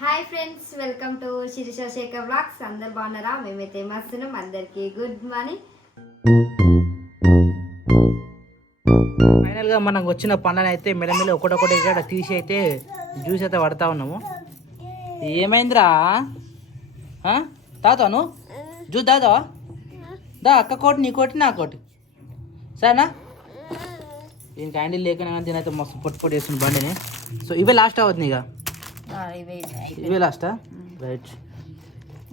Hi friends, welcome to Shirisha Shekhar blogs. అందరు బాగున్నారా? మేమైతే మస్తున్నాం. అందరికి గుడ్ మార్నింగ్. ఫైనల్గా మనకు వచ్చిన పనులను అయితే మెల్లమెల్ల ఒకటొకటి ఇక్కడ తీసి అయితే జ్యూస్ అయితే పడతా ఉన్నాము. ఏమైందిరా? తాతాను జ్యూస్ దాదా దా, అక్క కోటి నీ కోటి నా కోటి సరేనా? దీని క్యాండిల్ లేకనే కానీ దీని అయితే మస్తు పొట్టు పొట్టు వేస్తుంది బండిని. సో ఇవే లాస్ట్ అవుతుంది, ఇక ఇవే లాస్టా? రైట్.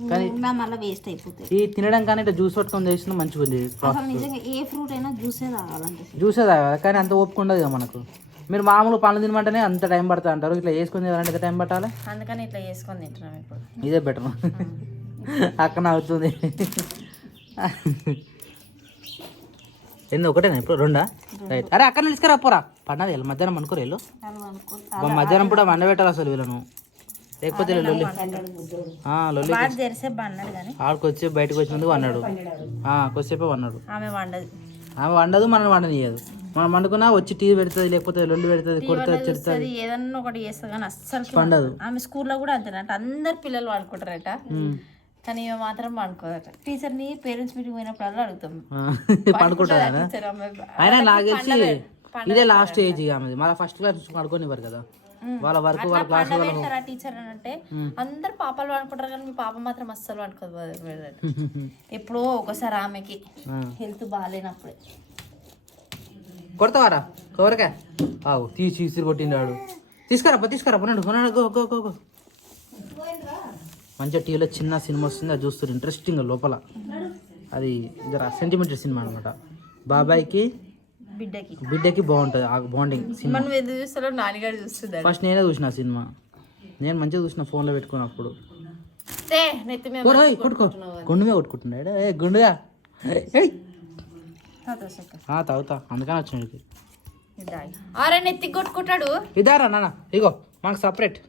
కానీ మళ్ళీ వేస్ట్ అయిపోతుంది ఈ తినడం కానీ ఇట్లా జ్యూస్ పట్టుకొని చేసిన మంచిగా ఉంది. నిజంగా ఏ ఫ్రూట్ అయినా జ్యూసే తాగాలంటే జ్యూసే తాగాలి, కానీ అంత ఓపిక ఉండదు కదా మనకు. మీరు మామూలు పండ్లు తినమంటేనే అంత టైం పడుతుంది అంటారు, ఇట్లా వేసుకొని తినాలంటే ఎంత టైం పట్టాలి? అందుకని ఇట్లా వేసుకొని తింటున్నాం ఇప్పుడు. ఇదే బెటర్. అక్కడ అవుతుంది. ఎన్ని ఒకటేనా ఇప్పుడు? రెండా? రైట్. అరే అక్కడ తీసుకురా పోరా. పడినది వెళ్ళు, మధ్యాహ్నం అనుకోరు వెళ్ళు. మధ్యాహ్నం కూడా వండబెట్టాలి అసలు వీళ్ళను, లేకపోతే లొల్లి లొల్లి ఆడికొచ్చి బయటకు వచ్చినందుకు అన్నాడు. కొద్దిసేపే అన్నాడు. ఆమె వండదు, మనం వండనియదు. మనం వండుకున్నా వచ్చి టీ పెడుతుంది, లేకపోతే లొల్లి పెడుతుంది, కొడుతుంది, చెడుతుంది, ఏదన్నా ఒకటి చేస్తా కానీ అస్సలు పండదు. ఆమె స్కూల్లో కూడా అంతేనట, అందరు పిల్లలు వాడుకుంటారట కానీ ఇవి మాత్రం పండుకోదట. టీచర్ని పేరెంట్స్ మీటింగ్ పోయినప్పుడు అడుగుతాం పండుకుంటారా? అయినా నాకు తెలిసి ఇదే లాస్ట్ ఏజ్ ఆమెది. మళ్ళీ ఫస్ట్ క్లాస్ పడుకోనివ్వరు కదా వాళ్ళ వరకు, వాళ్ళ క్లాస్ టీచర్ అని అంటే అందరు పాపలు అనుకుంటారు కానీ మీ పాప మాత్రం అస్సలు అనుకోదు. ఎప్పుడో ఒకసారి ఆమెకి హెల్త్ బాగాలేనప్పుడే కొడతావారా కోరకా? ఆవు తీసి ఇసిరి కొట్టిండాడు. తీసుకురా కొన్నాడు. గో మంచిగా టీవీలో చిన్న సినిమా వస్తుంది, అది చూస్తారు ఇంట్రెస్టింగ్. లోపల అది జర సెంటిమెంటల్ సినిమా అనమాట. బాబాయ్కి బిడ్డకి బాగుంటుంది ఆ బాండింగ్ సినిమా. ఫస్ట్ నేనే చూసిన సినిమా, నేను మంచిగా చూసిన ఫోన్లో పెట్టుకున్నప్పుడు. కొట్టుకో గుండుగా కొట్టుకుంటున్నాడు. గుండుగా తాగుతా, అందుకని వచ్చింది. నెత్తి కొట్టుకుంటాడు. ఇదారా నాన్న, ఇగో మాకు సపరేట్.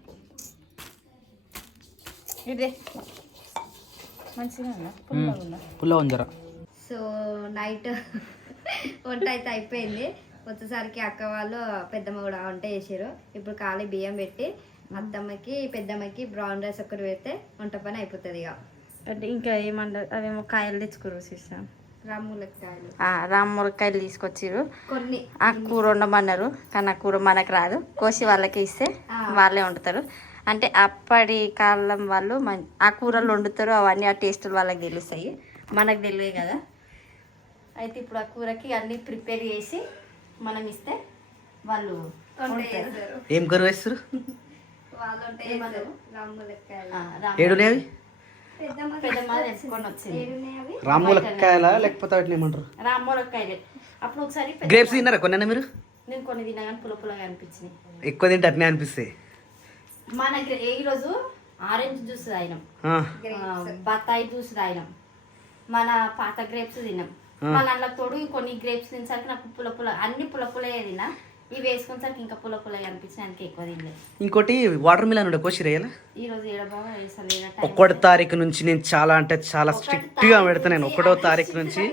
పుల్ల ఉందరా. సో నైట్ వంట అయితే అయిపోయింది. వచ్చేసరికి అక్క వాళ్ళు పెద్దమ్మ కూడా వంట చేసారు. ఇప్పుడు ఖాళీ బియ్యం పెట్టి అత్తమ్మకి పెద్దమ్మకి బ్రౌన్ రైస్ ఒక్కటి పెడితే వంట పని అయిపోతుంది. ఇక అంటే ఇంకా ఏమంటారు, అవేమో కాయలు తెచ్చుకోరు చూసాం. రామ్మూలకాయలు తీసుకొచ్చిర్రు. కొన్ని ఆ కూర వండమన్నారు, కానీ ఆ కూర మనకు రాదు. కోసి వాళ్ళకి ఇస్తే వాళ్ళే వండుతారు. అంటే అప్పటి కాలం వాళ్ళు ఆ కూరలు వండుతారు, అవన్నీ ఆ టేస్టులు వాళ్ళకి తెలుస్తాయి, మనకు తెలియదు కదా. అయితే ఇప్పుడు ఆ కూరకి అన్నీ ప్రిపేర్ చేసి మనం ఇస్తే వాళ్ళు ఏం కూర వేస్తారు? రామ్మూలకాయలా లేకపోతే వాటిని ఏమంటారు? రామ్మూలకాయలే. అప్పుడు ఒకసారి గ్రేప్స్ తిన్నారా కొన్ని? మీరు? నేను కొన్ని తిన్నా కానీ పుల్లగా అనిపించింది. ఎక్కువ తింటే అట్నే అనిపిస్తాయి. మన ఈరోజు ఆరెంజ్ జ్యూస్ తాగినాం, బత్తాయి జ్యూస్ తాగినాం, మన పాత గ్రేప్స్ తిన్నాం. మన అందులో తోడు కొన్ని గ్రేప్స్ తినేసరికి నాకు పుల్ల అన్ని పుల్లే తిన్నా. ఇవి వేసుకునేసరికి ఇంకా పుల్లగా అనిపించడానికి ఎక్కువ తినలేదు. ఇంకోటి వాటర్ మిలన్ ఉండే కోసిరేయాలా? ఈ రోజు 1వ తారీఖు నుంచి నేను చాలా స్ట్రిక్ట్ గా పెడతా. నేను 1వ తారీఖు నుంచి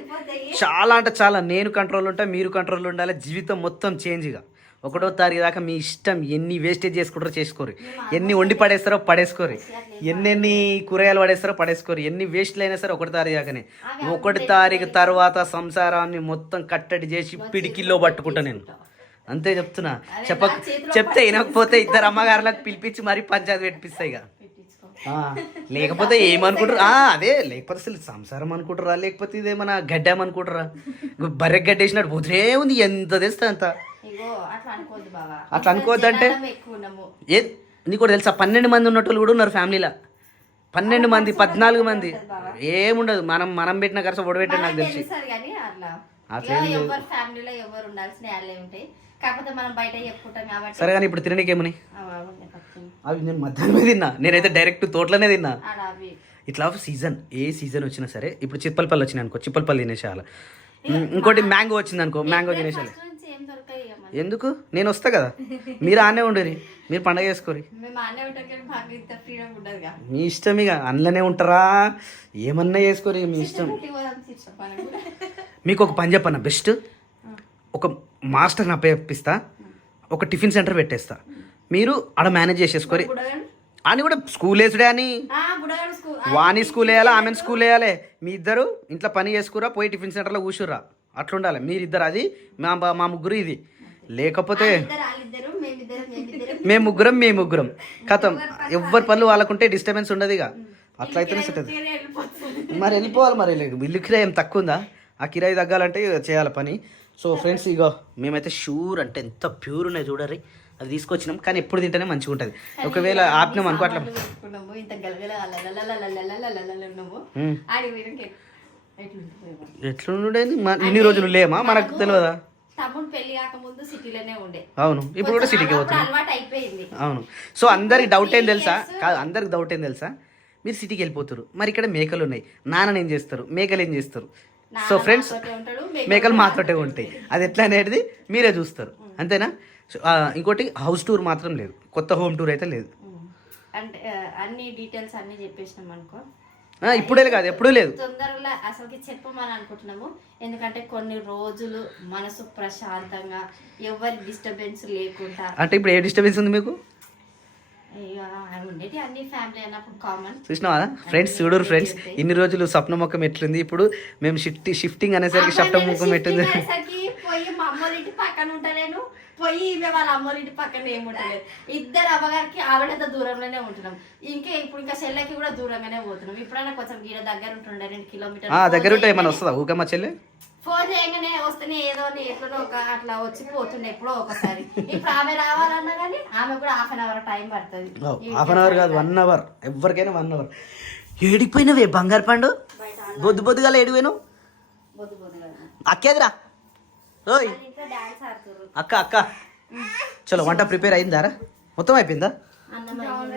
చాలా నేను కంట్రోల్ ఉంటా, మీరు కంట్రోల్ ఉండాలి. జీవితం మొత్తం చేంజ్గా 1వ తారీఖు దాకా మీ ఇష్టం. ఎన్ని వేస్టేజ్ చేసుకుంటారో చేసుకోరు, ఎన్ని వండి పడేస్తారో పడేసుకోరు, ఎన్ని కూరగాయలు పడేస్తారో పడేసుకోరు, ఎన్ని వేస్ట్లు అయినా సరే 1వ తారీఖు దాకానే. 1వ తారీఖు తర్వాత సంసారాన్ని మొత్తం కట్టడి చేసి పిడికిల్లో పట్టుకుంటా నేను. అంతే చెప్తున్నా. చెప్తే వినకపోతే ఇద్దరు అమ్మగారులకు పిలిపించి మరీ పంచాయతీ పెట్టిస్తాయి. ఇక లేకపోతే ఏమనుకుంటారు? అదే లేకపోతే అసలు సంసారం అనుకుంటారా, లేకపోతే ఇదేమన్నా గడ్డామనుకుంటారా? బర్రె గడ్డేసినట్టు పోతే ఉంది, ఎంత తెస్తే అంత. అట్లా అనుకోవద్దు. అంటే నీకు కూడా తెలుసా, 12 మంది ఉన్నట్టు కూడా ఉన్నారు ఫ్యామిలీలో. 12 మంది 14 మంది ఏముండదు. మనం పెట్టిన ఖర్చు ఒడబెట్టిన నాకు తెలిసి అట్లా. సరే కానీ ఇప్పుడు తిననీకేమని అవి నేను మధ్యాహ్నమే తిన్నా. నేనైతే డైరెక్ట్ తోటలోనే తిన్నా. ఇట్లా సీజన్ ఏ సీజన్ వచ్చినా సరే, ఇప్పుడు చిప్పలపల్లి వచ్చినాయి అనుకో, చిప్పలపల్లి తినేసేయాలి. ఇంకోటి మ్యాంగో వచ్చింది అనుకో, మ్యాంగో తినేసేయాలి. ఎందుకు? నేను వస్తా కదా, మీరు ఆనే ఉండరు, మీరు పండగ చేసుకోరు. మీ ఇష్టం, ఇక అందులోనే ఉంటారా, ఏమన్నా చేసుకోరు, మీ ఇష్టం. మీకు ఒక పని చెప్పన్నా, బెస్ట్ ఒక మాస్టర్ని అప్పగిస్తా, ఒక టిఫిన్ సెంటర్ పెట్టేస్తా, మీరు ఆడ మేనేజ్ చేసేసుకోరి. అని కూడా స్కూల్ వేసుడే అని బుడగాడు స్కూల్ వాణి స్కూల్ వేయాలి ఆమెను స్కూల్ వేయాలి. మీ ఇద్దరు ఇంట్లో పని చేసుకురా, పోయి టిఫిన్ సెంటర్లో కూర్చుర్రా, అట్లుండాలి మీరిద్దరు. అది మా ముగ్గురు ఇది. లేకపోతే వాళ్ళిద్దరు మేమిద్దరం మేము ముగ్గురం కథం. ఎవ్వరి పనులు వాళ్ళకుంటే డిస్టర్బెన్స్ ఉండదు. ఇక అట్లయితేనే సెట్ అవుతుంది. మరి వెళ్ళిపోవాలి. మరి ఇల్లు కిరాయి ఏం తక్కువ ఉందా? ఆ కిరాయి తగ్గాలంటే చేయాలి పని. సో ఫ్రెండ్స్, ఇగో మేమైతే షూర్ అంటే ఎంత ప్యూర్ ఉన్నాయి చూడరి. అది తీసుకొచ్చినాం, కానీ ఎప్పుడు తింటేనే మంచిగా ఉంటుంది. ఒకవేళ ఆపినాం అనుకో అట్లా ఎట్లుండే ఇన్ని రోజులు లేమా మనకు తెలియదా? తమ్ముడు పెళ్లి కాకముందు సిటీలోనే ఉండే. అవును, ఇప్పుడు కూడా సిటీకి పోతుంది. అలవాటు అయిపోయింది. అవును. సో అందరికి డౌట్ ఏం తెలుసా? కాదు, అందరికి డౌట్ ఏం తెలుసా? మీరు సిటీకి వెళ్ళిపోతారు, మరి ఇక్కడ మేకలు ఉన్నాయి, నాన్న ఏం చేస్తారు, మేకలు ఏం చేస్తారు? సో ఫ్రెండ్స్, మేకలు మాతోటే ఉంటాయి. అది ఎట్లా అనేది మీరే చూస్తారు, అంతేనా? ఇంకోటి హౌస్ టూర్ మాత్రం లేదు, కొత్త హోమ్ టూర్ అయితే లేదు. అంటే అన్ని డీటెయిల్స్ అన్ని చెప్పేసినాం అనుకో. ఇప్పుడే కాదు, ఎప్పుడూ లేదు. తొందరగా అసలుకి చెప్పమని అనుకుంటున్నాము. ఎందుకంటే కొన్ని రోజులు మనసు ప్రశాంతంగా, ఎవరి డిస్టర్బెన్స్ లేకుండా. అంటే ఇప్పుడు ఏ డిస్టర్బెన్స్ ఉంది మీకు? ఉండేది అన్ని ఫ్యామిలీ అన్నప్పుడు కామన్. చూసినావా ఫ్రెండ్స్? చూడరు ఫ్రెండ్స్, ఇన్ని రోజులు స్వప్న ముఖం ఎట్లుంది, ఇప్పుడు మేము షిఫ్టింగ్ అనేసరికి షప్ట ముఖం ఎట్టుంది. పోయి మా అమ్మోళ్ళ ఇంటి పక్కన ఉంటాను, పోయి వాళ్ళ అమ్మోళ్ళ ఇంటి పక్కన ఏముంటలేదు. ఇద్దరు అమ్మగారికి ఆవిడంత దూరంలోనే ఉంటున్నాం. ఇంకా చెల్లెకి కూడా దూరంగానే పోతున్నాం. ఇప్పుడైనా కొంచెం గీడ దగ్గర ఉంటుండే 2 కిలోమీటర్లు దగ్గర ఉంటే ఏమైనా వస్తుందా ఊకమ్మ చెల్లె? ఫోన్ చేయగానే వస్తేనే ఏదో ఎప్పుడో అట్లా వచ్చి పోతుండే ఎప్పుడో ఒకసారి. ఇప్పుడు ఆమె రావాలన్నా కానీ ఆమె కూడా 1/2 అవర్ టైం పడుతుంది. 1/2 అవర్ కాదు, 1 అవర్. ఎవరికైనా 1 అవర్. ఏడిపోయినవే బంగారు పండు? బొద్దుగా ఏడిపోయినావు? అక్కేదిరా ఓయ్ అక్క చలో, వంట ప్రిపేర్ అయిందారా? మొత్తం అయిపోయిందా?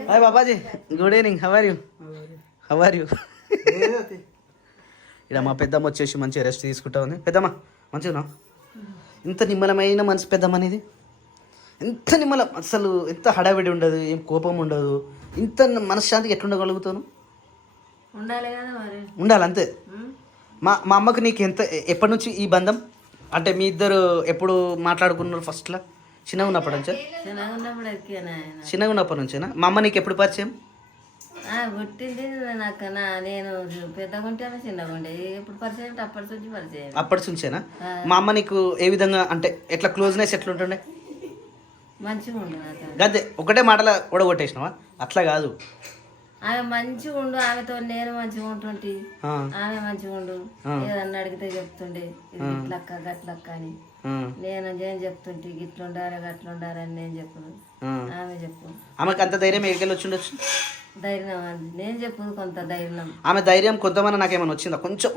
Hi Babaji, good evening. How are you? ఇక్కడ మా పెద్దమ్మ వచ్చేసి మంచిగా రెస్ట్ తీసుకుంటా ఉంది. పెద్దమ్మ మంచిగా, ఇంత నిమ్మలమైన మనసు పెద్దమ్మ అనేది. ఎంత నిమ్మలం, అసలు ఎంత హడావిడి ఉండదు, ఏం కోపం ఉండదు. ఇంత మనశ్శాంతికి ఎట్లుండగలుగుతాను? ఉండాలి అంతే. మా అమ్మకు నీకు ఎప్పటి నుంచి ఈ బంధం? అంటే మీ ఇద్దరు ఎప్పుడు మాట్లాడుకున్నారు? ఫస్ట్లో చిన్నగా ఉన్నప్పటి నుంచే? చిన్నగా ఉన్నప్పటి నుంచేనా? మా అమ్మ నీకు ఎప్పుడు పరిచయం? పుట్టింది నాకు నేను పెద్దగా ఉంటాను చిన్నగా ఉండే. ఎప్పుడు పరిచయం అప్పటి నుంచి పరిచయం. అప్పటి నుంచేనా? మా అమ్మ నీకు ఏ విధంగా, అంటే ఎట్లా క్లోజ్నెస్ ఎట్లుంటుండే? మంచిగా ఉండు నాకు. గదే ఒకటే మాటల ఓడగొట్టేసినావా? అట్లా కాదు, ఆమె మంచిగా ఉండు, ఆమెతో నేను మంచిగా ఉంటుంటే ఆమె మంచిగా ఉండు. ఏదన్నా అడిగితే చెప్తుండే, ఇది ఇట్లక్క గట్లక్క అని. నేను ఏం చెప్తుంటే గిట్లుండారా గట్లుండారని నేను చెప్పను, ఆమె చెప్పు. ఆమెకు అంత ధైర్యం ఎక్కడికి వచ్చి ఉండొచ్చు? ధైర్యం అది నేను చెప్పు, కొంత ధైర్యం. ఆమె ధైర్యం కొంతమంది నాకేమైనా వచ్చిందా? కొంచెం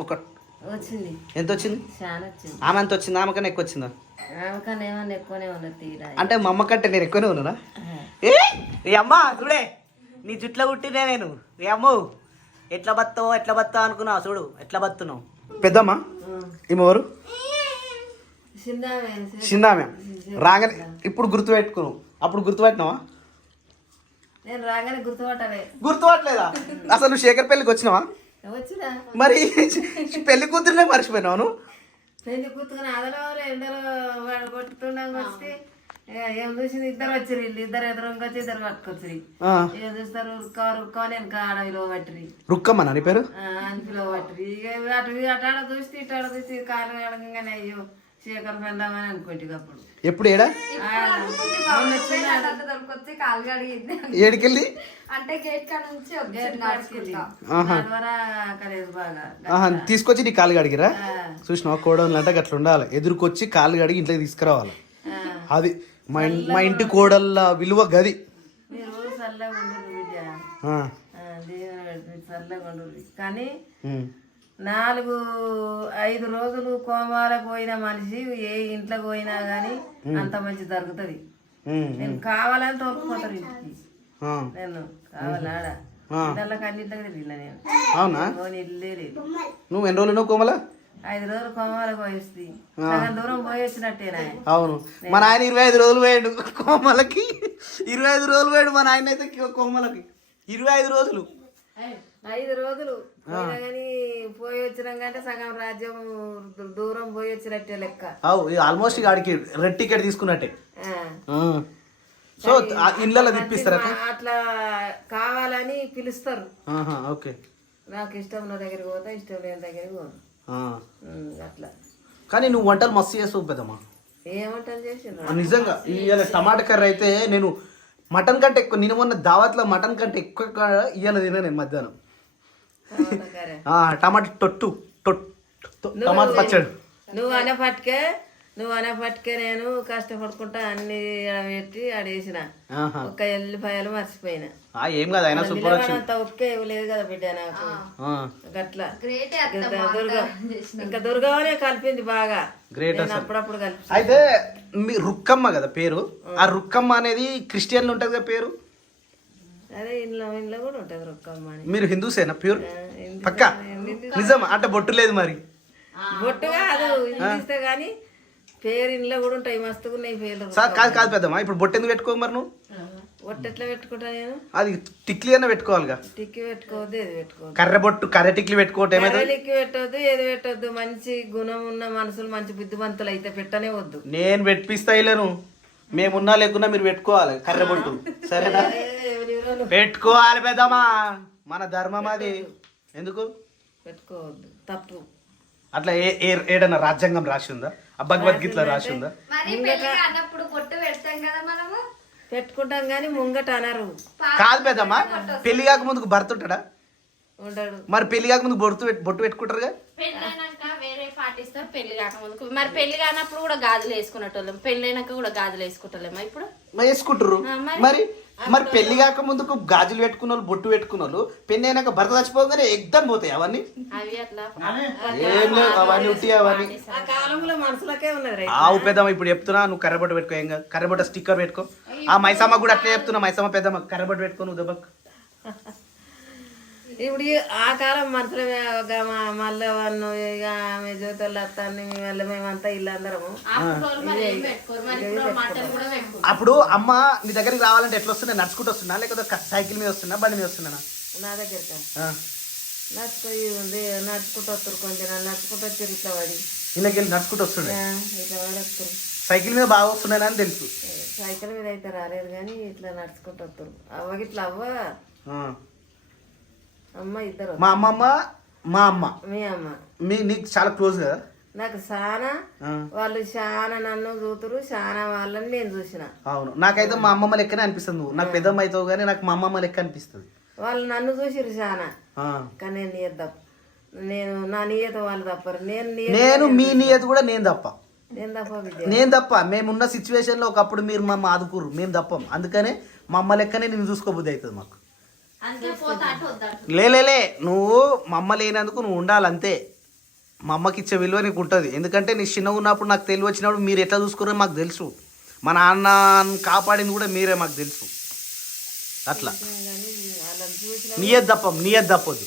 వచ్చింది. ఎంత వచ్చింది? చాలా వచ్చింది. ఆమె అంత వచ్చిందా? ఆమె కన్నా ఎక్కువ వచ్చిందా? ఆమె కన్నా ఏమన్నా ఎక్కువనే ఉన్నది తీరా. అంటే మా అమ్మ కంటే నేను ఎక్కువనే ఉన్నానా? ఏ అమ్మా చూడే, నీ జుట్లో పుట్టినే నేను. ఏ అమ్మో, ఎట్లా బతావు అనుకున్నావు? చూడు ఎట్లా బతున్నావు. పెద్దమ్మ ఈమె ఎవరు? చిన్నామే. రాగానే ఇప్పుడు గుర్తుపెట్టుకున్నావు, అప్పుడు గుర్తుపెట్టినావా? నేను రాగానే గుర్తుపట్టలేదా? అసలు నువ్వు శేఖర్ పెళ్ళికి వచ్చినావా? వచ్చినా మరి పెళ్లి కూతురునే మర్చిపోయినావు నువ్వు? పెళ్లి కూతురుని అదలో ఎండలో వాడు కొట్టుతుండగా వస్తే ఏం చూసింది, ఇద్దరు వచ్చారు. ఇద్దరు ఎదురుగా వచ్చి ఇద్దరు పట్టుకొచ్చి ఏం చూస్తారు, రుక్క నేను అడవిలో పట్టిరి. రుక్కమ్మ నా పేరు అని పిలువ పట్టిరి. ఇక అటాడ చూస్తే ఇటాడ చూసి కారు అడగంగానే అయ్యో శేఖర్ పెందామని అనుకోండి. అప్పుడు ఎప్పుడు ఏడా కాలు కడిగింది ఏడికెళ్ళి అంటే గేట్ కాడ నుంచి బాగా తీసుకొచ్చి నీ కాలు కడిగిరా? చూసినావా కోడలు అంటే అట్లా ఉండాలి, ఎదురుకొచ్చి కాలు కడిగి ఇంట్లోకి తీసుకురావాలి. అది మా ఇంటి కోడళ్ళ విలువ గది. మీరు చల్లగా ఉండదు బిడ్డ, చల్లగా ఉండదు. కానీ 4-5 రోజులు కోమాలకు పోయిన మనిషి ఏ ఇంట్లో పోయినా గానీ అంత మంచి జరుగుతుంది. నేను కావాలని తోలుకుపోతారు ఇంటికి. నేను కావాలాడ పిల్లలకి అన్నింటికి తిరిగిన నేను. అవునా? ఇల్లే లేదు. నువ్వు ఎన్ని రోజులు కోమల? 5 రోజులు కోమాలకు పోయిస్తుంది. సగం దూరం పోయి వచ్చినట్టేనా? అవును, మా నాయన 25 రోజులు పోయాడు కోమలకి. 25 రోజులు పోయాడు మా నాయన అయితే కోమలకి. 25 రోజులు 5 రోజులు పోయినా కానీ పోయి వచ్చినాకంటే సగం రాజ్యం దూరం పోయి వచ్చినట్టే లెక్క. ఆల్మోస్ట్ ఆడికి రెడ్ టికెట్ తీసుకున్నట్టే. సో ఇళ్ళలో తిప్పిస్తారా అట్లా కావాలని పిలుస్తారు. ఓకే. నాకు ఇష్టం ఉన్న దగ్గరికి పోతా, ఇష్టం లేని దగ్గరికి పోను. అట్లా. కానీ నువ్వు వంటలు మస్తు చేస్తావు పెద్దమ్మా. ఏమంటాను చేసిండ్రు నిజంగా. ఇవాళ టమాటా కర్రీ అయితే నేను మటన్ కంటే ఎక్కువ, నేను మొన్న దావత్లో మటన్ కంటే ఎక్కువ ఇవాళ తిన్నా నేను మధ్యాహ్నం. టమాటా టమాటా పచ్చడి. నువ్వు అనే పట్టుకే నేను కష్టపడుకుంటా అన్ని పెట్టి ఆడేసిన. ఒక్క ఎల్లిపాయలు మర్చిపోయినా. ఏం కదా అయినా సూపర్ అంత ఒక్కే లేదు కదా బిడ్డ నాకు. గట్లా ఇంకా దుర్గవనే కలిపింది బాగా. గ్రేట్. అప్పుడప్పుడు కలిపి. అయితే మీ రుక్కమ్మ కదా పేరు, ఆ రుక్కమ్మ అనేది క్రిస్టియన్లు ఉంటది కదా పేరు. అదే ఇంట్లో కూడా ఉంటది రుక్కమ్మ అని. మీరు హిందూసేనా ప్యూర్ పక్కా? నిజం అంటే బొట్టు లేదు మరి? బొట్టు కాదు ఇస్తే గానీ పేరు ఇంట్లో కూడా ఉంటాయి, మస్తుగా ఉన్నాయి పేర్లు. కాదు కాదు పెద్దమ్మా, ఇప్పుడు బొట్టు ఎందుకు పెట్టుకో మరి నువ్వు? బొట్టు ఎట్లా పెట్టుకుంటా నేను? అది టిక్లీ అన్న పెట్టుకోవాలిగా. టిక్కి పెట్టుకోవద్దు, ఏది పెట్టుకోవద్దు. కర్రె బొట్టు కర్రె టిక్లీ పెట్టుకోవటం టిక్కి పెట్టవద్దు, ఏది పెట్టవద్దు. మంచి గుణం ఉన్న మనుషులు, మంచి బుద్ధిమంతులు అయితే పెట్టనే వద్దు. నేను పెట్టిస్తా ఇల్లను, మేమున్నా లేకున్నా మీరు పెట్టుకోవాలి కర్రె బొట్టు, సరేనా? పెట్టుకోవాలి పెద్దమ్మా, మన ధర్మం అది. ఎందుకు పెట్టుకోవద్దు? తప్పు. అట్లా ఏడన్నా రాజ్యాంగం రాసి ఉందా? భగవద్గీతలో రాసి ఉందా? పెట్టుకుంటాం గానీ ముంగట అనరు. కాదు పెద్దమ్మా, పెళ్లి కాక ముందుకు భర్త ఉంటాడా? ఉంటాడు. మరి పెళ్లి కాక ముందుకు బొట్టు పెట్టుకుంటారుగా. పెళ్ళైనాక వేరే పాటిస్తారు, పెళ్లి కాకముందుకు. మరి పెళ్లి కానప్పుడు కూడా గాజులు వేసుకునేటోళ్ళం, పెళ్ళైనాక కూడా గాజులు వేసుకుంటలేమా ఇప్పుడు? వేసుకుంటారు. మరి పెళ్లి కాక ముందుకు గాజులు పెట్టుకున్న వాళ్ళు, బొట్టు పెట్టుకున్న వాళ్ళు, పెళ్లి అయినాక భర్త చచ్చిపోగానే ఎగ్దం పోతాయి అవన్నీ. అవి అట్లా ఏం లేవు అవన్నీ, ఉట్టి అవన్నీ. ఆ కాలంలో మనుషులకే ఉన్నది. ఆవు పెద్దమ్మ ఇప్పుడు చెప్తున్నా, నువ్వు కర్రబొట్టు పెట్టుకో, ఏం కాదు. కర్రబొట్ట స్టిక్కర్ పెట్టుకో. ఆ మైసమ్మ కూడా అట్లే చెప్తున్నా, మైసమ్మ పెద్దమ్మ కర్రబొట్టు పెట్టుకో నువ్వు దెబ్బకు. ఇప్పుడు ఆ కాలం మనుషులు మళ్ళీ వాళ్ళు ఇక ఆమె జ్యోతులు వస్తాను మళ్ళీ మేమంతా ఇల్లు అందరము. అప్పుడు అమ్మ నీ దగ్గరికి రావాలంటే ఎట్లా వస్తున్నా? నడుచుకుంటూ వస్తున్నా, లేకపోతే సైకిల్ మీద వస్తున్నా, బండి మీద వస్తున్నా? నా దగ్గర నడుచుకుంటూ వస్తారు, కొంచెం నడుచుకుంటూ వచ్చారు. ఇట్లా పడి ఇళ్ళకెళ్ళి నడుచుకుంటూ వస్తుండే. ఇట్లా పడి వస్తారు. సైకిల్ మీద బాగా వస్తున్నాయి అని తెలుసు. సైకిల్ మీద అయితే రాలేదు కానీ ఇట్లా నడుచుకుంటూ వస్తారు. అవ్వకి ఇట్లా అవ్వ అమ్మ ఇద్దరు. మా అమ్మమ్మ మా అమ్మ మీ అమ్మ నీకు చాలా క్లోజ్ కదా. నాకు చాలా వాళ్ళు చాలా నన్ను చూతురు, చాలా వాళ్ళని నేను చూసిన. అవును, నాకైతే మా అమ్మమ్మ లెక్కనే అనిపిస్తుంది. నువ్వు నాకు పెద్దమ్మ అవుతావు కానీ నాకు మా అమ్మమ్మ లెక్క అనిపిస్తుంది. వాళ్ళు నన్ను చూసిరు చాలా, కానీ నేను నియత తప్ప. నేను నా నియత వాళ్ళు తప్పరు. నేను మీ నియత కూడా నేను తప్ప. నేను తప్ప మేమున్న సిచ్యువేషన్ లో ఒకప్పుడు మీరు మా అమ్మ ఆదుకురు, మేము తప్పం. అందుకనే మా అమ్మ లెక్కనే నేను చూసుకోబుద్ధి అవుతుంది మాకు. లేలే, నువ్వు మా అమ్మ లేనందుకు నువ్వు ఉండాలంతే. మా అమ్మకి ఇచ్చే విలువ నీకు ఉంటుంది. ఎందుకంటే నీ చిన్నగా ఉన్నప్పుడు నాకు తెలివి వచ్చినప్పుడు మీరు ఎట్లా చూసుకున్నారో మాకు తెలుసు. మా నాన్న కాపాడింది కూడా మీరే, మాకు తెలుసు. అట్లా నీయే తప్పదు.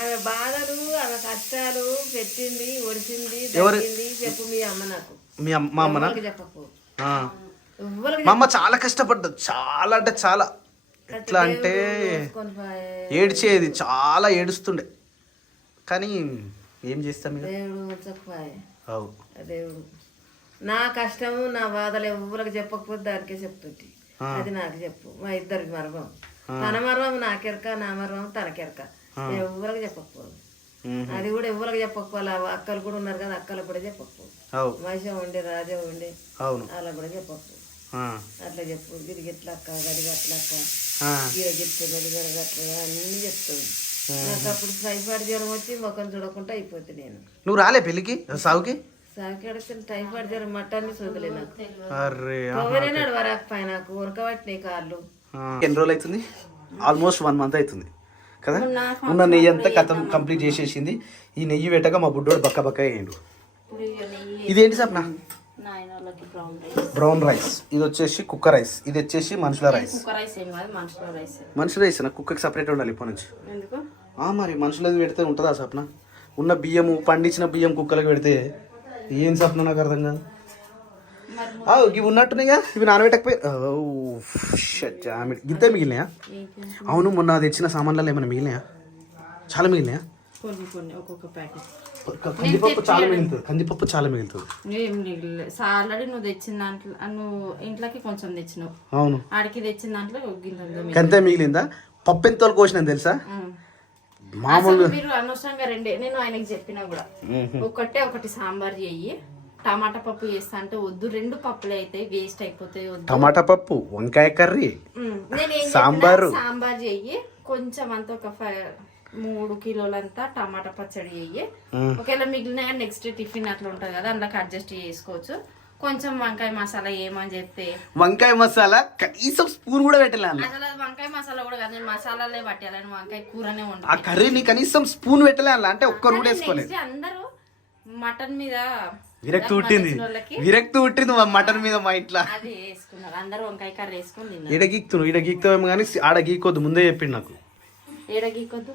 ఆమె బాధలు, ఆమె కష్టాలు పెట్టింది, ఒడిసింది, చెప్పు మీ అమ్మ. నాకు మా అమ్మనా? చెప్పకు. మా అమ్మ చాలా కష్టపడ్డది, చాలా అంటే చాలా. ఎట్లా అంటే ఏడ్చేది, చాలా ఏడుస్తుండే. కానీ ఏం చేస్తాం దేవుడు చెప్పాయి. దేవుడు నా కష్టము, నా బాధలు ఎవరికి చెప్పకపోతే దానికే చెప్తుంటే అది నాకు చెప్పు. మా ఇద్దరికి మర్మం. తన మర్మం నాకెరక, నా మర్మం తనకెరక. ఎవరికి చెప్పకపోదు. అది కూడా ఎవరికి చెప్పకపోవాలి. అక్కలు కూడా ఉన్నారు కదా, అక్కలకు కూడా చెప్పకపోదు. మహిష ఉండే, రాజా ఉండే, అలా కూడా చెప్పకపోదు. అట్లా చెప్పు. ఇది గిట్లక్క, గది గట్లక్క, గిర గిట్ల, గది గడ గట్ల అన్ని చెప్తుంది. నాకు అప్పుడు టైఫాయిడ్ జ్వరం వచ్చి ముఖం చూడకుండా అయిపోతుంది. నేను నువ్వు రాలే పెళ్ళికి సాగుకి? సాగుకి అడిగితే టైఫాయిడ్ జ్వరం మట్టాన్ని చూడలే. నాకు నడవరాకపోయి, నాకు ఉరకబట్టినాయి కాళ్ళు. ఎన్ని రోజులు అవుతుంది? ఆల్మోస్ట్ 1 month అవుతుంది కదా. ఉన్న నెయ్యి అంతా కథం కంప్లీట్ చేసేసింది. ఈ నెయ్యి పెట్టక మా బుడ్డోడు బక్క బక్క అయ్యిండు. ఇదేంటి సప్న? Brown rice. ఇది వచ్చేసి కుక్క రైస్. ఇది వచ్చేసి మనుషుల రైస్. మనుషుల రైస్ నా కుక్కకి సపరేట్ ఉండాలి ఇప్పటి నుంచి. మరి మనుషులది పెడితే ఉంటుందా సప్న? ఉన్న బియ్యము, పండించిన బియ్యం కుక్కలకు పెడితే ఏం సప్న నాకు అర్థం కాదు. ఇవి ఉన్నట్టున్నాయిగా, ఇవి నానబెట్టకపోయి ఇంత మిగిలినాయా? అవును, మొన్న తెచ్చిన సామాన్లలో ఏమైనా మిగిలినాయా? చాలా మిగిలినాయా? కొన్ని ఒక్కొక్క ప్యాకెట్. కందిపప్పు చాలా మిగులుతుంది, కందిపప్పు చాలా మిగులుతుంది. ఏం మిగిలిలేదు ఆల్రెడీ నువ్వు తెచ్చిన దాంట్లో, నువ్వు ఇంట్లోకి కొంచెం తెచ్చినావు, అవును ఆడికి తెచ్చిన దాంట్లో గిన్నె కంతే మిగిలిందా? పప్పు ఎంత వరకు కోసినా తెలుసా? మామూలుగా మీరు అనవసరంగా రెండే, నేను ఆయనకి చెప్పినా కూడా ఒకటి సాంబార్ చెయ్యి, టమాటా పప్పు చేస్తా అంటే వద్దు, 2 పప్పులు అయితే వేస్ట్ అయిపోతాయి, వద్దు. టమాటా పప్పు, వంకాయ కర్రీ, సాంబారు చెయ్యి, కొంచెం అంత ఒక 3 కిలోలంతా టమాటా పచ్చడి చెయ్యి. ఒకవేళ మిగిలిన నెక్స్ట్ టిఫిన్ అట్లా ఉంటది కదా, అందులోకి అడ్జస్ట్ చేసుకోవచ్చు. కొంచెం వంకాయ మసాలా ఏమని చెప్తే, వంకాయ మసాలా కనీసం స్పూన్ కూడా పెట్టలే. అసలు అది వంకాయ మసాలా కూడా కాదు, నేను మసాలాలే పట్టాలని వంకాయ కూరనే ఆ వండాలి. కర్రీని కనీసం స్పూన్ పెట్టలే అలా, అంటే ఒక్క రూట్ వేసుకోలేదు. అందరూ మటన్ మీద విరక్తి పుట్టింది మటన్ మీద మా ఇంట్లో. అది వేసుకున్నారు అందరూ, వంకాయ కర్రీ వేసుకుని తిన్నారు. ఈడ గీక్తావేమో కానీ ఆడ గీకొద్దు, ముందే చెప్పిండు నాకు. ఏడ గీకొద్దు,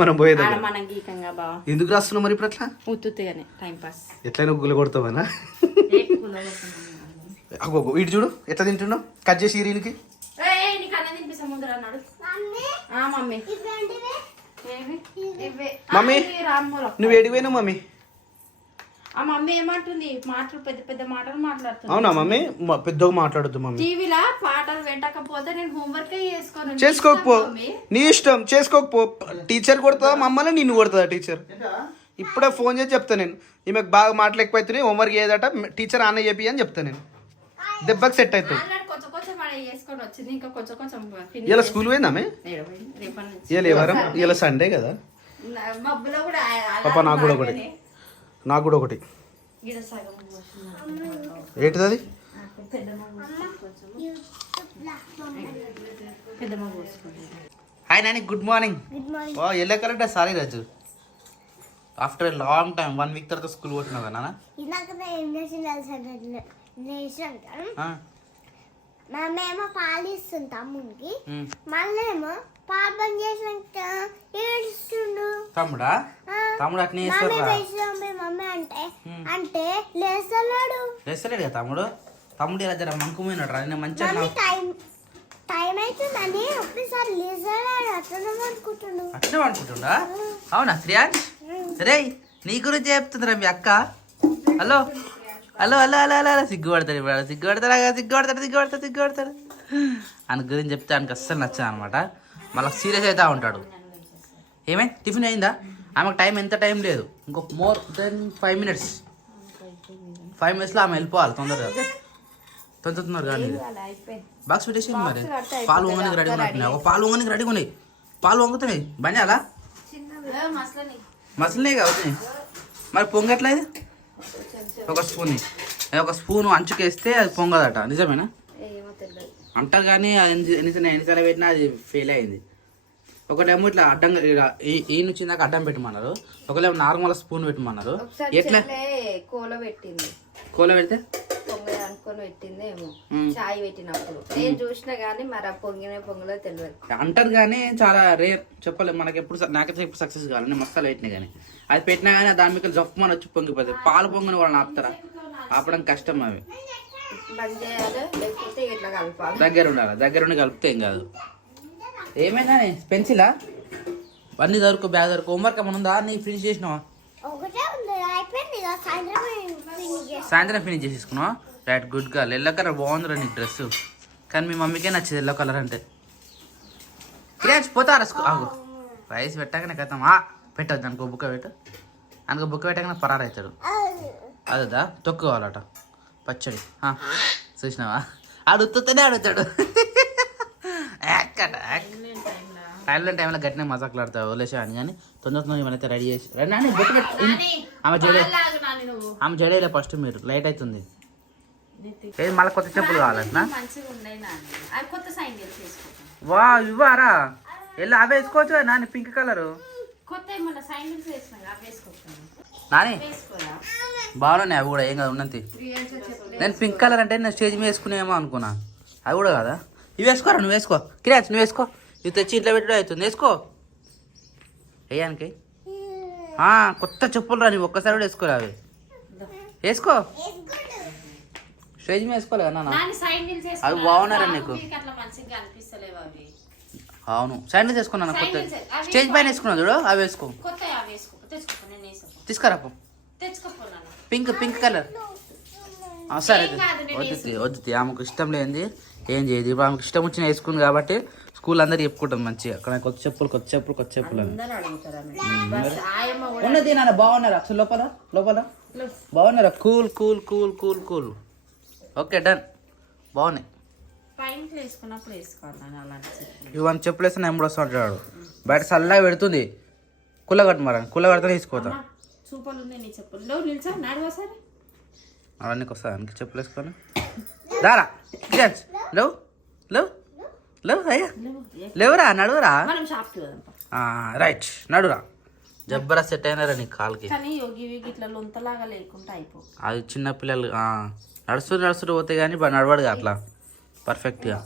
మనం పోయేది మనం గీకంగా బావ. ఎందుకు రాస్తున్నావు మరి ఇప్పుడు అట్లా? ఉత్తుగానే టైం పాస్. ఎట్లయినా గుల్ల కొడతావనా? ఇటు చూడు ఎట్లా తింటున్నావు, కట్ చేసి ఈరీనికి. నీకు అన్నం తినిపిస్తా ముందర అన్నాడు మమ్మీ. మమ్మీ నువ్వు ఏడిపోయినావు మమ్మీ? ఆ మమ్మీ ఏమంటుంది, మాటలు పెద్ద పెద్ద మాటలు మాట్లాడుతుంది. అవునా మమ్మీ? పెద్దగా మాట్లాడద్దు మమ్మీ. టీవీలో పాటలు పెట్టకపోతే నేను హోంవర్క్ చేసుకోకపో, నీ ఇష్టం, చేసుకోకపో. టీచర్ కొడుతుందా మమ్మల్ని, నిన్ను కొడుతుందా టీచర్? ఇప్పుడే ఫోన్ చేసి చెప్తా నేను, ఈమెకు బాగా మాటలు ఎక్కువైతున్నాయి, హోంవర్క్ ఏదట టీచర్ ఆన్న చెప్పి అని చెప్తా నేను. దెబ్బకి సెట్ అవుతుంది. ఇలా స్కూల్ పోయిందామే? ఇలా ఎవరం, ఇలా సండే కదా పాప. నాకు కూడా ఒకటి ఏంటిది అది? Hi Nani, good morning. Yellow colour dress sorry Raju. After a long time 1 week తర్వాత స్కూల్ పోతున్నావు కదా నాన్న? మేమేమో పాలు ఇస్తుంది తమ్ముడికి, మళ్ళేమో పాలు బంద్ చేసినాక ఏడుస్తుండు. తమ్ముడు అట్నే మమ్మీ అంటే లేస్తలేడు కదా తమ్ముడు. ఇలా జర మంకుపోయినాడు రా, నేను మంచిగా టైం అవుతుందని ఒక్కసారి లేస్తలేడు, అట్లనే అనుకుంటుండా? అవునా శ్రేయాన్స్? రే నీ గురించి చెప్తుందిరా మీ అక్క. Hello hello hello hello hello సిగ్గుపడతాడు ఇప్పుడు, సిగ్గుపడతాడు అని గురించి చెప్తే ఆయనకి అస్సలు నచ్చదు అనమాట. మళ్ళీ సీరియస్ అవుతా ఉంటాడు. ఏమే టిఫిన్ అయిందా? ఆమెకు ఎంత టైం లేదు, ఇంకొక మోర్ దెన్ 5 minutes. 5 minutesలో ఆమె వెళ్ళిపోవాలి తొందరగా కానీ. బాక్స్ పెట్టేసి మరి పాలు వంగనికి రెడీగా ఉన్నట్టున్నాయి, ఒక పాలు వంగనికి రెడీగా ఉన్నాయి, పాలు వంగుతున్నాయి బంజాలా మసలనే అవుతున్నాయి. మరి పొంగట్లేదు? ఒక స్పూన్ అంచుకేస్తే అది పొంగదట, నిజమేనా? అంటారు కానీ ఎన్నిసార్లు పెట్టినా అది ఫెయిల్ అయింది. ఒకటేమో ఇట్లా అడ్డంగా ఈ నుంచి దాకా అడ్డం పెట్టమన్నారు, ఒకలేమో నార్మల్ స్పూన్ పెట్టమన్నారు. ఎట్లా కోల పెడితే అనుకొని పెట్టిందేమో చాయ్ పెట్టినప్పుడు నేను చూసినా గానీ మరి ఆ పొంగలో తెలియదు అంటారు కానీ చాలా రేర్, చెప్పలేదు మనకి. నాకైతే ఎప్పుడు సక్సెస్ కావాలి, నేను మసాలా పెట్టినా కానీ అది పెట్టినా కానీ దాని మీద జఫ్మని వచ్చి పొంగిపోతుంది. పాలు పొంగని వాళ్ళని ఆపుతారా? ఆపడం కష్టం. అవి దగ్గర ఉండి కలిపితే ఏం కాదు. ఏమైనా పెన్సిలా అన్ని దొరకు, బ్యాగ్ దొరకు. హోంవర్క్ ఏమైనా ఉందా? నీ ఫినిష్ చేసినావా? సాయంత్రం ఫినిష్ చేసేసుకున్నావా? Right, good girl. Yellow colour బాగుందిరా నీ డ్రెస్, కానీ మీ మమ్మీకే నచ్చింది ఎల్లో కలర్ అంటే. క్రియాన్స్ పోతారా రైస్ పెట్టాకనే కథం పెట్టద్దు అనుకో, బుక్క పెట్టాకనే పరారు అవుతాడు. అదా తొక్కుకోవాలట పచ్చడి. చూసినావా? అడుగుతూనే అడుగుతాడు. టైంలో గట్టినే మజాకులాడతావు వదిలేసా అని. కానీ తొందరగా ఏమైనా రెడీ చేసి ఆమె జడేలా ఫస్ట్ మీరు లైట్ అవుతుంది. ఏది మళ్ళీ కొత్త చెప్పులు కావాలన్నా? వా ఇవ్వారా? వెళ్ళి అవే వేసుకోవచ్చు కదా నాని, పింక్ కలరు నాని. బాగున్నాయి అవి కూడా, ఏం కాదు ఉన్నంత. నేను పింక్ కలర్ అంటే నేను స్టేజ్ మీద వేసుకునేమో అనుకున్నా, అవి కూడా కదా. ఇవి వేసుకోరా, నువ్వు వేసుకో క్రియాన్స్, నువ్వు వేసుకో. ఇవి తెచ్చి ఇంట్లో పెట్టడం అవుతుంది, వేసుకో. వేయానికి కొత్త చెప్పులు రా, నువ్వు ఒక్కసారి కూడా వేసుకోరా. అవి వేసుకో, స్టేజ్ మీద వేసుకోలే కదా నాన్న. అవి బాగున్నారా నీకు? అవును శాండిల్స్ వేసుకున్నాను కొత్త స్టేజ్ పైన వేసుకున్నాను చూడు అవి వేసుకో కొత్త వేసుకో తెచ్చుకో నేను వేసుకో తీసుకురాపో తెచ్చుకోపోన్నాను పింక్ కలర్ సరే వద్దు ఆమెకు ఇష్టం లేనిది ఏం చేయదు ఇప్పుడు ఆమెకు ఇష్టం వచ్చిన వేసుకుంది కాబట్టి స్కూల్ అందరు చెప్పుకుంటాం మంచిగా అక్కడ కొత్త చెప్పులు అని ఉన్నది నాన్న బాగున్నారా అసలు లోపల బాగున్నారా కూల్ ఓకే డన్ బాగున్నాయి పైన వేసుకున్నప్పుడు వేసుకోవాలి అలాంటి ఇవన్నీ చెప్పులు వేస్తే నేను వస్తా ఉంటాడు బయట చల్లగా పెడుతుంది కుల్ల కడితే తీసుకోతా సూపర్లు ఉన్నాయి నీ చెప్పులు నిల్చా నడువా సరే అవన్నీ వస్తా అందుకే చెప్పులు వేసుకొని దారా లేవు అయ్యా లేవురా నడువురా మనం షాప్కి పోదాం రైట్ నడురా జబ్బరా సెట్ అయినారా నీ కాలుకి కానీ యోగి ఇట్లా లొంతలాగా లేకుండా అయిపో అది చిన్న పిల్లలు నడుస్తూ పోతే కానీ నడవడుగా అట్లా పర్ఫెక్ట్గా